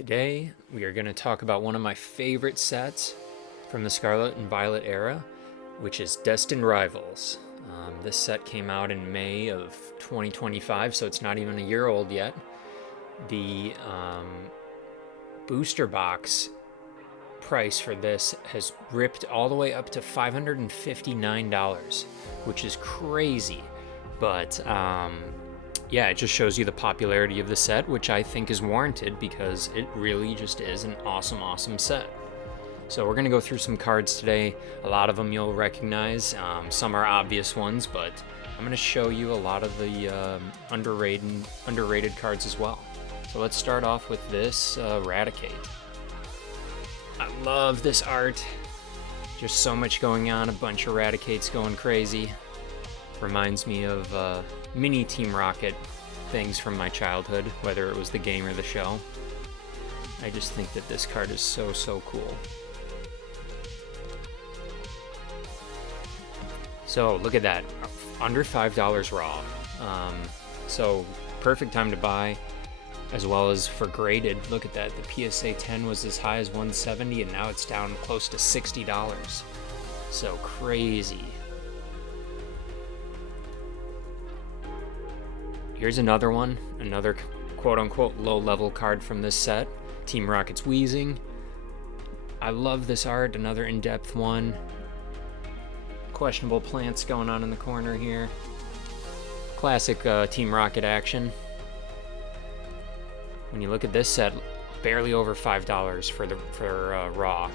Today, we are going to talk about one of my favorite sets from the Scarlet and Violet era, which is Destined Rivals. This set came out in May of 2025, so it's not even a year old yet. The booster box price for this has ripped all the way up to $559, which is crazy. But yeah, it just shows you the popularity of the set, which I think is warranted because it really just is an awesome set. So we're going to go through some cards today. A lot of them you'll recognize. Some are obvious ones, but I'm going to show you a lot of the underrated cards as well. So let's start off with this Raticate. I love this art. Just so much going on, a bunch of Raticates going crazy. Reminds me of mini Team Rocket things from my childhood, whether it was the game or the show. I just think that this card is so cool. So look at that, under $5 raw. So perfect time to buy, as well as for graded. Look at that, the PSA 10 was as high as $170 and now it's down close to $60. So crazy. Here's another one, another quote-unquote low-level card from this set, Team Rocket's Wheezing. I love this art, another in-depth one. Questionable plants going on in the corner here. Classic Team Rocket action. When you look at this set, barely over $5 for raw.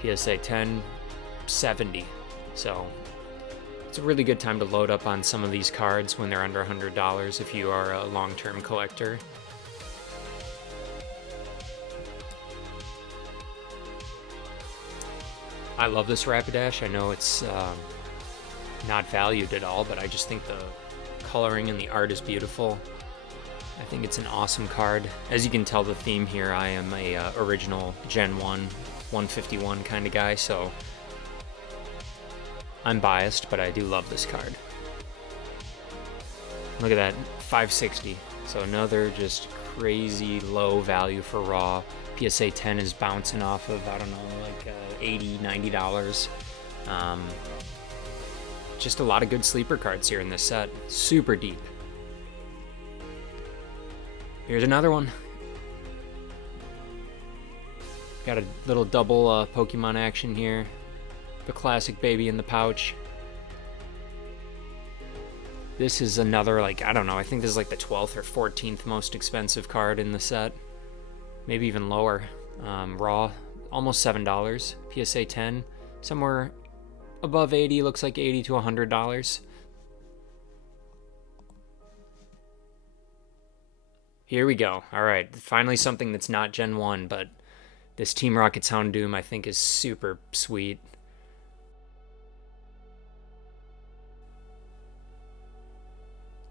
PSA 10, $70. So it's a really good time to load up on some of these cards when they're under $100 if you are a long-term collector. I love this Rapidash. I know it's not valued at all, but I just think the coloring and the art is beautiful. I think it's an awesome card. As you can tell the theme here, I am a original Gen 1, 151 kind of guy, so I'm biased, but I do love this card. Look at that, $560. So another just crazy low value for raw. PSA 10 is bouncing off of, I don't know, like $80, $90. Just a lot of good sleeper cards here in this set. Super deep. Here's another one. Got a little double Pokemon action here. The classic baby in the pouch. This is another, like, I don't know, I think this is like the 12th or 14th most expensive card in the set. Maybe even lower. Raw, almost $7. PSA 10, somewhere above 80, looks like $80 to $100. Here we go. All right, finally something that's not Gen 1, but this Team Rocket Houndoom I think is super sweet.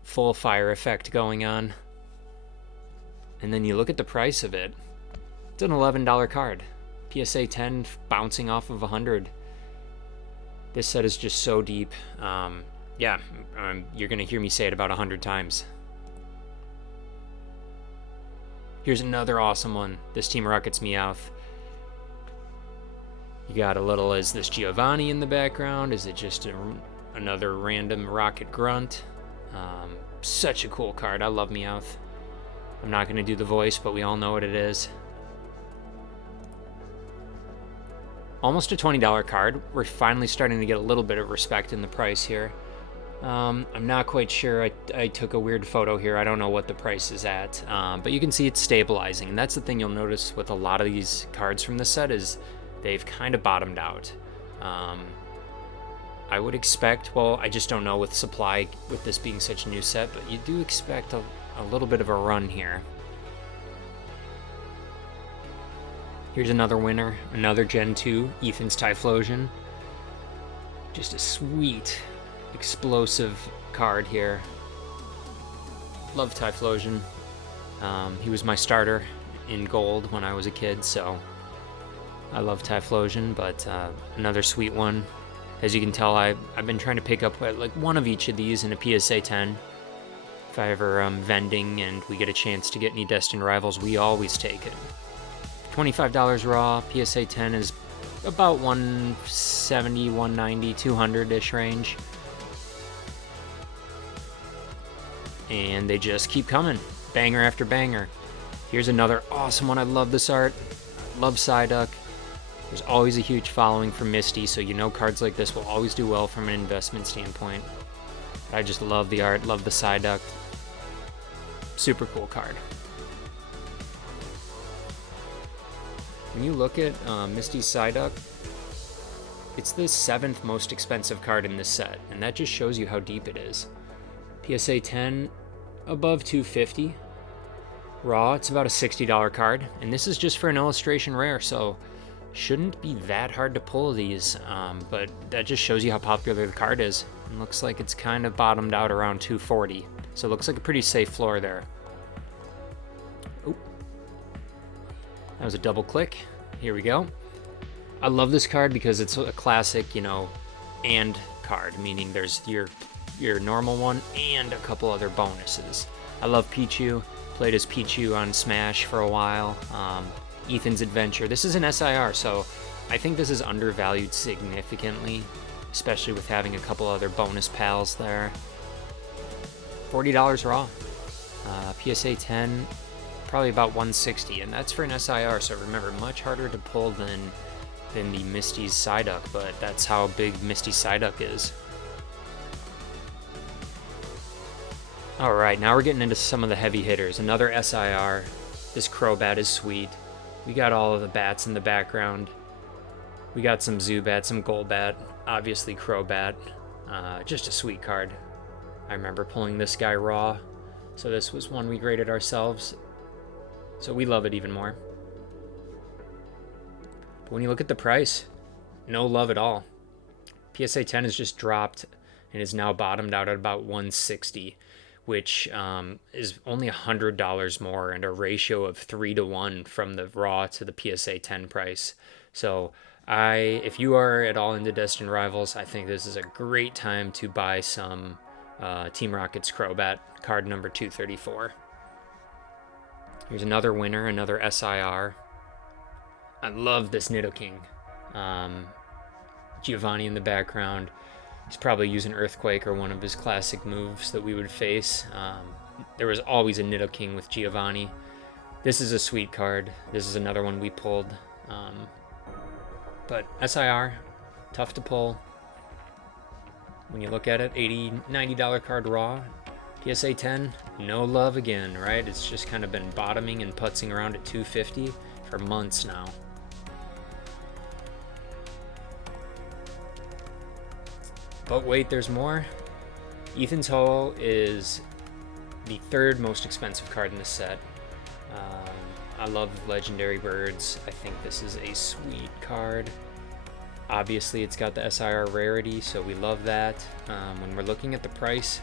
Full fire effect going on. And then you look at the price of it. It's an $11 card. PSA 10 bouncing off of 100. This set is just so deep. Yeah, you're going to hear me say it about 100 times. Here's another awesome one. This Team Rocket's Meowth. You got a little, is this Giovanni in the background? Is it just another random Rocket Grunt? Such a cool card. I love Meowth. I'm not going to do the voice, but we all know what it is. Almost a $20 card. We're finally starting to get a little bit of respect in the price here. I'm not quite sure. I took a weird photo here. I don't know what the price is at, but you can see it's stabilizing. And that's the thing you'll notice with a lot of these cards from the set is they've kind of bottomed out. I would expect, well, I just don't know with supply, with this being such a new set, but you do expect a little bit of a run here. Here's another winner, another Gen 2, Ethan's Typhlosion. Just a sweet, explosive card here. Love Typhlosion. He was my starter in gold when I was a kid, so I love Typhlosion, but another sweet one. As you can tell, I've been trying to pick up like one of each of these in a PSA 10 If I ever vending and we get a chance to get any Destined Rivals, we always take it. $25 raw. PSA 10 is about 170, 190, 200-ish range. And they just keep coming. Banger after banger. Here's another awesome one. I love this art. Love Psyduck. There's always a huge following for Misty, so you know cards like this will always do well from an investment standpoint. I just love the art, love the Psyduck. Super cool card. When you look at Misty's Psyduck, it's the 7th most expensive card in this set, and that just shows you how deep it is. PSA 10, above $250. Raw, it's about a $60 card, and this is just for an illustration rare, so shouldn't be that hard to pull these, but that just shows you how popular the card is. It looks like it's kind of bottomed out around $240, so it looks like a pretty safe floor there. Oop. That was a double click. Here we go. I love this card because it's a classic, you know, and card, meaning there's your normal one and a couple other bonuses. I love Pichu. Played as Pichu on Smash for a while. Ethan's Adventure. This is an SIR, so I think this is undervalued significantly, especially with having a couple other bonus pals there. $40 raw. PSA 10, probably about 160, and that's for an SIR, so remember, much harder to pull than the Misty's Psyduck, but that's how big Misty's Psyduck is. Alright, now we're getting into some of the heavy hitters. Another SIR. This Crobat is sweet. We got all of the bats in the background. We got some Zubat, some Golbat, obviously Crobat. Just a sweet card. I remember pulling this guy raw, so this was one we graded ourselves. So we love it even more. But when you look at the price, no love at all. PSA 10 has just dropped and is now bottomed out at about 160. Which is only $100 more and a ratio of 3-to-1 from the raw to the PSA 10 price. So if you are at all into Destined Rivals, I think this is a great time to buy some Team Rocket's Crobat, card number 234. Here's another winner, another SIR. I love this Nidoking. Giovanni in the background. He's probably using Earthquake or one of his classic moves that we would face. There was always a Nidoking with Giovanni. This is a sweet card. This is another one we pulled. But SIR, tough to pull. When you look at it, $80, $90 card raw. PSA 10, no love again, right? It's just kind of been bottoming and putzing around at $250 for months now. But wait, there's more. Ethan's Hole is the 3rd most expensive card in this set. I love Legendary Birds. I think this is a sweet card. Obviously, it's got the SIR rarity, so we love that. When we're looking at the price,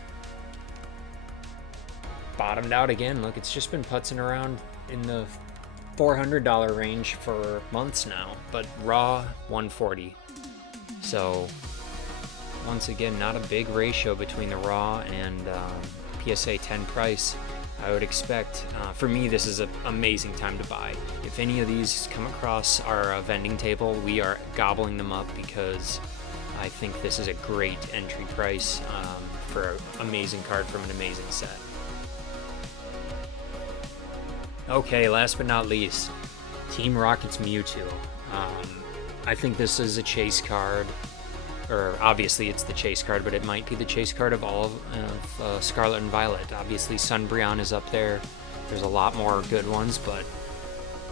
bottomed out again. Look, it's just been putzing around in the $400 range for months now, but raw, $140. So once again, not a big ratio between the raw and PSA 10 price. I would expect, for me, this is an amazing time to buy. If any of these come across our vending table, we are gobbling them up because I think this is a great entry price for an amazing card from an amazing set. Okay, last but not least, Team Rocket's Mewtwo. I think this is a chase card. Or obviously it's the chase card, but it might be the chase card of all of Scarlet and Violet. Obviously Sunbreon is up there. There's a lot more good ones, but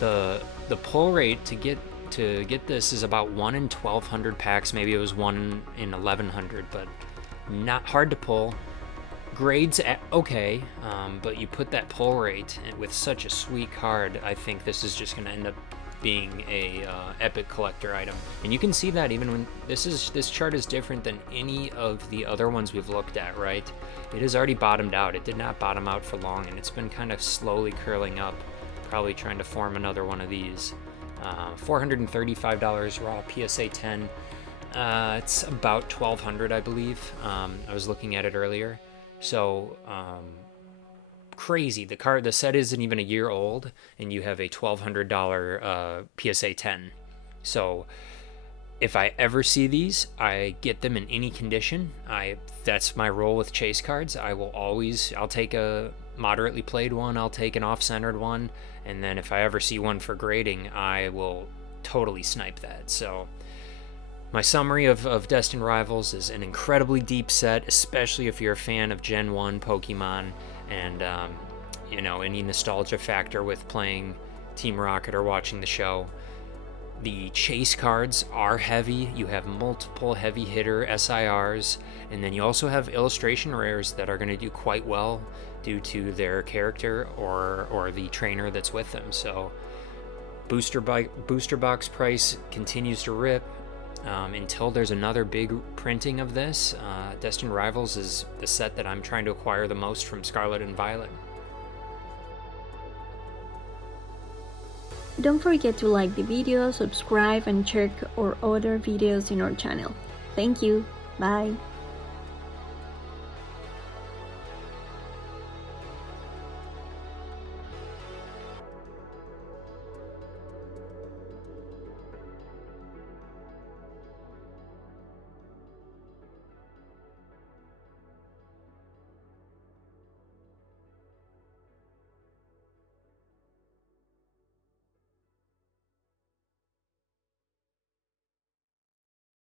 the pull rate to get this is about 1 in 1,200 packs. Maybe it was 1 in 1,100, but not hard to pull. Grades okay, but you put that pull rate with such a sweet card, I think this is just going to end up being a epic collector item. And you can see that even when this chart is different than any of the other ones we've looked at, right? It has already bottomed out. It did not bottom out for long, and it's been kind of slowly curling up, probably trying to form another one of these. $435 raw PSA 10. It's about $1,200, I believe. I was looking at it earlier. So crazy. The set isn't even a year old, and you have a $1,200 PSA 10. So if I ever see these, I get them in any condition. That's my role with chase cards. I'll take a moderately played one, I'll take an off-centered one, and then if I ever see one for grading, I will totally snipe that. So my summary of Destined Rivals is an incredibly deep set, especially if you're a fan of Gen 1 Pokemon and any nostalgia factor with playing Team Rocket or watching the show. The chase cards are heavy. You have multiple heavy hitter SIRs, and then you also have illustration rares that are going to do quite well due to their character or the trainer that's with them. So booster box price continues to rip until there's another big printing of this. Destined Rivals is the set that I'm trying to acquire the most from Scarlet and Violet. Don't forget to like the video, subscribe, and check our other videos in our channel. Thank you. Bye.